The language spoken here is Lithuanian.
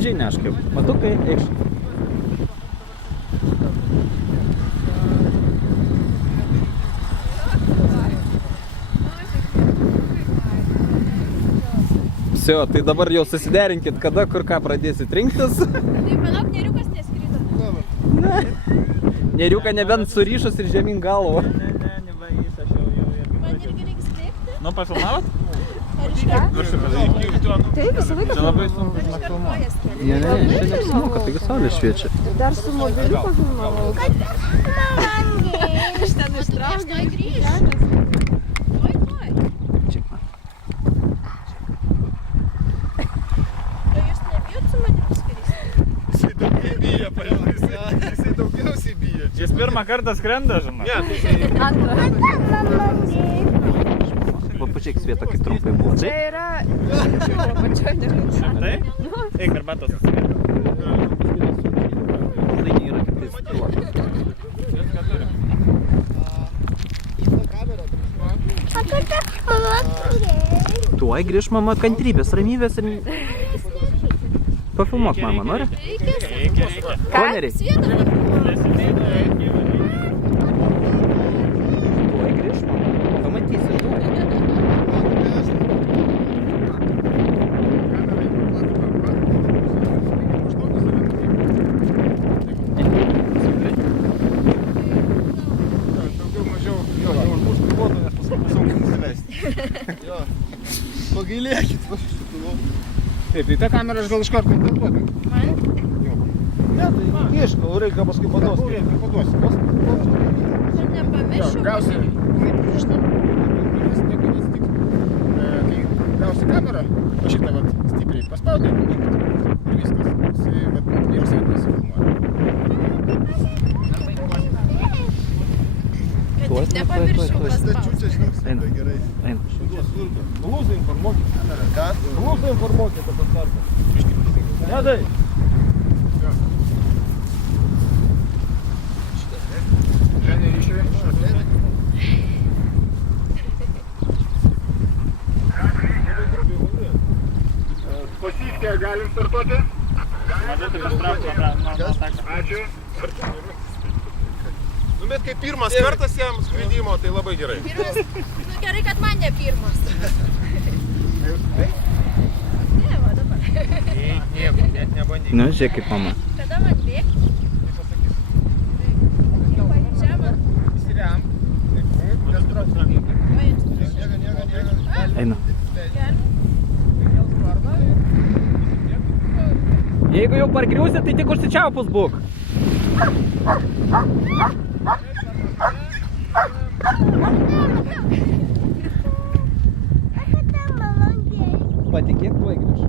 slidžiai neškiau. Matukai, eikš. Vsio, tai dabar jau susiderinkit, kada, kur ką pradėsit rinktis. Tai palauk, neriukas neskrido. Ne. Neriuką nebent surišus ir žemyn galvo. Ne, nevarysiu, aš jau Man irgi reikia slėpti. Nu, pafilmavot? Ar iš ką? Taip, visą laiką. Čia labai sunku Ar iš nufilmuoti. kartojas kelias? Ne, čia neapsimoka, taigi saulė šviečia. Dar su mobiliu pafilmavau. Iš ten ištraukti. Aš tai grįžt. Oi, oi. Čia man. Tai jūs nebijot su manim skristi? Jisai daugiau bijo, paėmės. Jisai daugiausiai bijo. Jis pirmą kartą skrenda, žinai. Ne, tai jisai... Antrą. Va, pačiaik Sveta, kaip trumpai buvo. Čia Taip? yra... Pačioj nežinau. Tai? Eik, arbatos atsigerti. Tai nėra kaip tai spėloti. Viską turim. Tuoj grįž mama, kantrybės, ramybės ir... Pafilmuok mama, nori? Reikia. Ko nereikia? Svietą. Tuoj grįž mama. Pamatysi tuoj. Daugiau mažiau, jo, neužmuš piloto, nes paskui sunku nusileisti. Jo, pagailėkit, va šitų. Taip, tai tą kamerą aš gal iš karto neduodu. Man? Ne, tai ieškau, reikia paskui paduosi. Paduosi. Ar nepamiršiu? Gausi, kai gausi kamerą, o šitą vat stipriai paspaudė ir viskas. Jisai vat ir sėdės filmuoja. Kad tik nepamiršiu paspausti. Eina. Gerai. Eina. Blūzą informuokit. Ką? Blūzą informuokit apie startą. Nedai. Ženė ryšiai. Pasiskė, galim startuoti? Mažai tik pastraukti nuo tako. Ačiū. Nu, bet kaip pirmas kartas jam skridimo, tai labai gerai. Pirmas? Nu gerai, kad man ne pirmas. Ne, va dabar. Nieko, net nebandyk. Nu, žiūrėk kaip mama. Kada man bėgti? Žemą. Įsiriam. Nestrauks. Eina. Gerai. Jeigu jau pargriūsi, tai tik užsičiaupus būk. Patikėk, tuoj grįž.